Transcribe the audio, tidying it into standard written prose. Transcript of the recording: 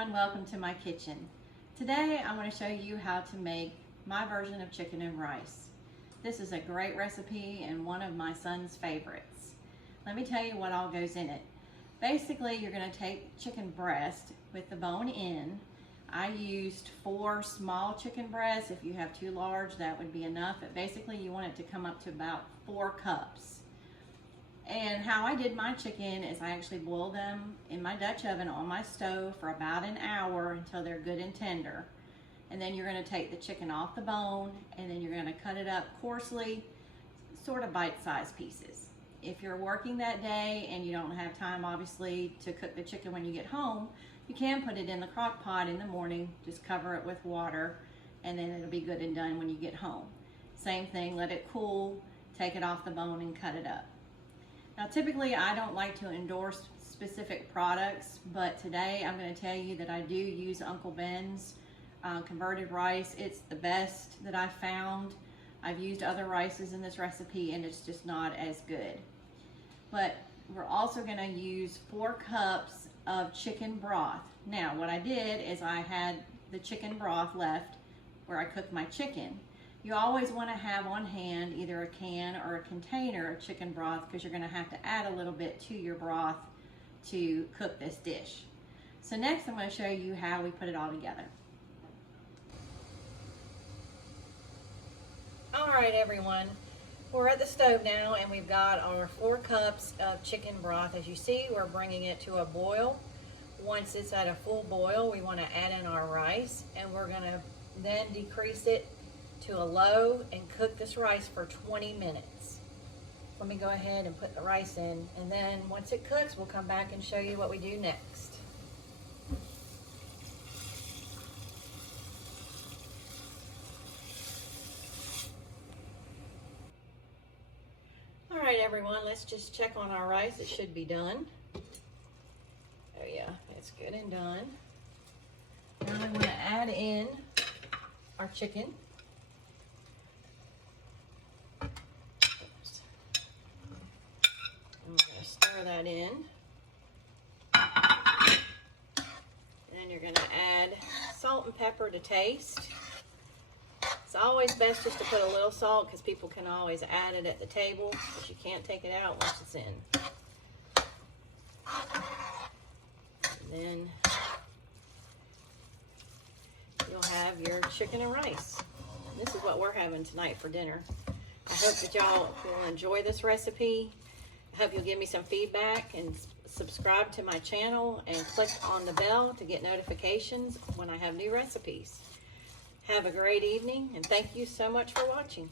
everyone, welcome to my kitchen. Today I'm going to show you how to make my version of chicken and rice. This is a great recipe and one of my son's favorites. Let me tell you what all goes in it. Basically, you're going to take chicken breast with the bone in. I used 4 small chicken breasts. If you have 2 large, that would be enough. But basically, you want it to come up to about 4 cups. And how I did my chicken is I actually boiled them in my Dutch oven on my stove for about an hour until they're good and tender. And then you're going to take the chicken off the bone and then you're going to cut it up coarsely, sort of bite-sized pieces. If you're working that day and you don't have time obviously to cook the chicken when you get home, you can put it in the crock pot in the morning, just cover it with water, and then it'll be good and done when you get home. Same thing, let it cool, take it off the bone and cut it up. Now typically I don't like to endorse specific products, but today I'm going to tell you that I do use Uncle Ben's converted rice. It's the best that I've found. I've used other rices in this recipe and it's just not as good. But we're also going to use 4 cups of chicken broth. Now what I did is I had the chicken broth left where I cooked my chicken. You always want to have on hand either a can or a container of chicken broth because you're going to have to add a little bit to your broth to cook this dish. So next I'm going to show you how we put it all together. Alright everyone, we're at the stove now and we've got our 4 cups of chicken broth. As you see, we're bringing it to a boil. Once it's at a full boil, we want to add in our rice and we're going to then decrease it to a low and cook this rice for 20 minutes. Let me go ahead and put the rice in, and then once it cooks, we'll come back and show you what we do next. All right, everyone, let's just check on our rice. It should be done. Oh yeah, it's good and done. Now I'm going to add in our chicken. I'm going to stir that in. And then you're going to add salt and pepper to taste. It's always best just to put a little salt because people can always add it at the table, but you can't take it out once it's in. And then you'll have your chicken and rice. This is what we're having tonight for dinner. I hope that y'all will enjoy this recipe. I hope you'll give me some feedback and subscribe to my channel and click on the bell to get notifications when I have new recipes. Have a great evening and thank you so much for watching.